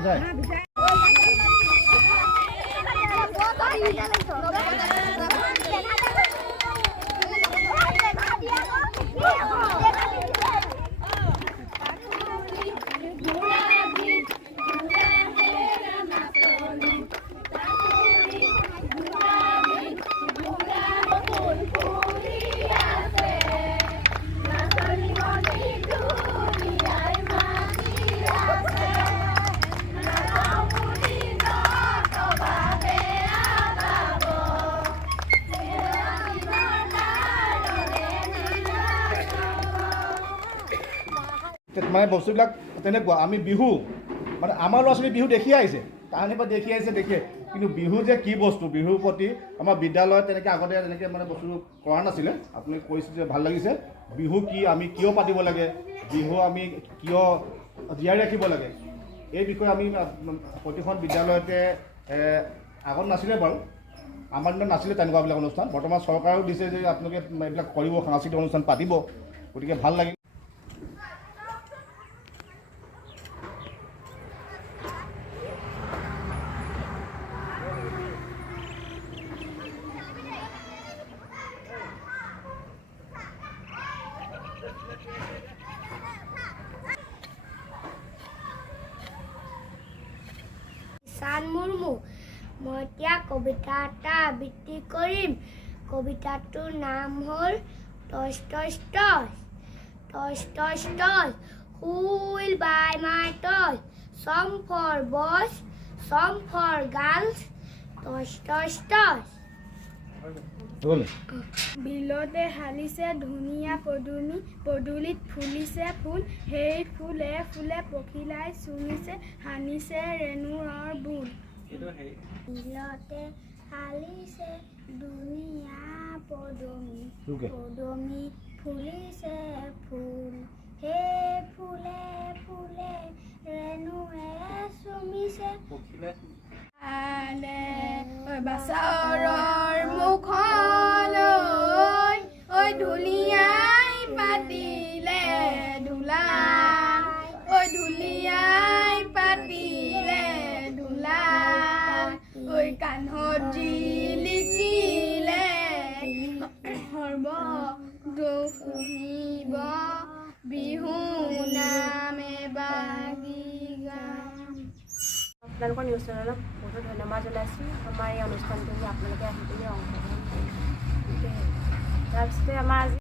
যায় মানে বস্তুবিলাক তেনেকুৱা আমি বিহু মানে আমাৰ ল'ৰা ছোৱালী বিহু দেখি আহিছে তাহানিৰ পৰা দেখি আহিছে দেখে কিন্তু বিহু যে কি বস্তু বিহুৰ প্ৰতি আমাৰ বিদ্যালয়ত তেনেকৈ আগতে তেনেকৈ মানে বস্তুটো কৰা নাছিলে আপুনি কৈছে যে ভাল লাগিছে বিহু কি আমি কিয় পাতিব লাগে বিহু আমি কিয় জীয়াই ৰাখিব লাগে এই বিষয়ে আমি প্ৰতিখন বিদ্যালয়তে আগত নাছিলে বাৰু আমাৰ দিনত নাছিলে তেনেকুৱাবিলাক অনুষ্ঠান বৰ্তমান চৰকাৰেও দিছে যে আপোনালোকে এইবিলাক কৰিব সাংস্কৃতিক অনুষ্ঠান পাতিব গতিকে ভাল লাগিল মুৰ্মু মই এতিয়া কবিতা এটা আবৃত্তি কৰিম কবিতাটোৰ নাম হ'ল টইচ টইচ টইচ টইচ টইচ টইচ who will buy my toys some for boys some for girls টইচ টইচ টইচ বিলতে হালিছে ধুনীয়া পদুমী পদূলিত ফুলিছে ফুল সেই ফুলে ফুলে পখিলাই চুমিছে হানিছে ৰেণুৰৰ বুল বিলতে হালিছে ধুনীয়া পদুমী পদুমীত ফুলিছে ফুল সেই ফুলে ফুলে ৰেণুৱে চুমিছে বাছৰৰ মুখলৈ ঐ ঢুলীয়াই পাতিলে ঢোলা ঐ ঢুলীয়াই পাতিলে ঢোলা ঐ কাণত জিলিকিলে সৰ্ব দুখিব বিহু নামে বাগি গাম আপোনালোকৰ নিউজ চেনেলক বহুত ধন্যবাদ জনাইছোঁ আমাৰ এই অনুষ্ঠানটো আপোনালোকে আহি পিনি অংশগ্ৰহণ কৰিছে তাৰপিছতে আমাৰ আজি